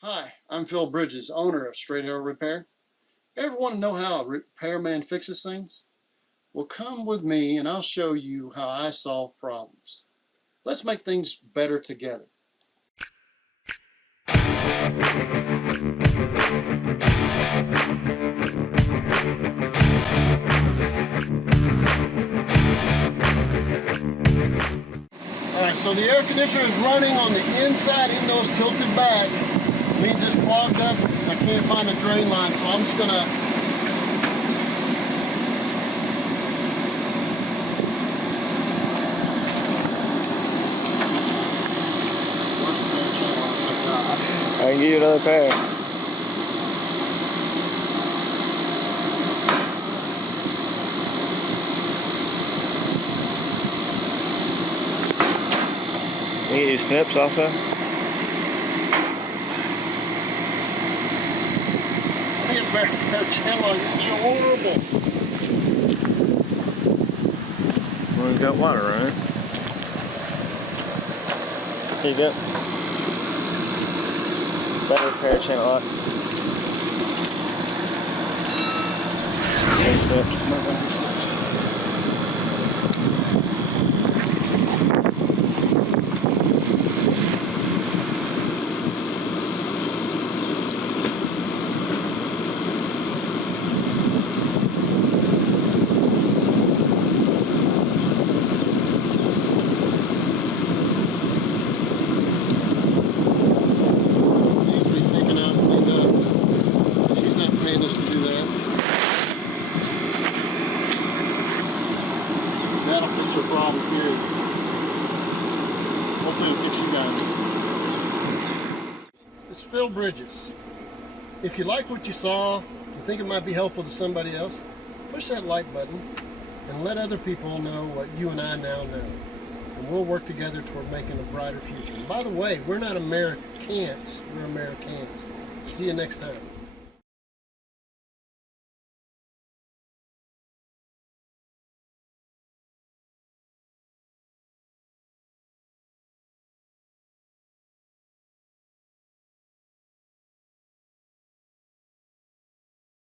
Hi, I'm Phil Bridges, owner of Straight Arrow Repair. Ever want to know how a repairman fixes things? Well, come with me and I'll show you how I solve problems. Let's make things better together. Alright, so the air conditioner is running on the inside, even though it's tilted back. It means it's clogged up. I can't find a drain line, so I'm just going to I can give you another pair. You get your snips also? It's horrible. Well, we've got water running. Here you go. Better pair of channel locks. And snips. That'll fix your problem, period. Hopefully it'll fix you guys. It's Phil Bridges. If you like what you saw, you think it might be helpful to somebody else, push that like button and let other people know what you and I now know. And we'll work together toward making a brighter future. And by the way, we're not Americans, we're Americans. See you next time.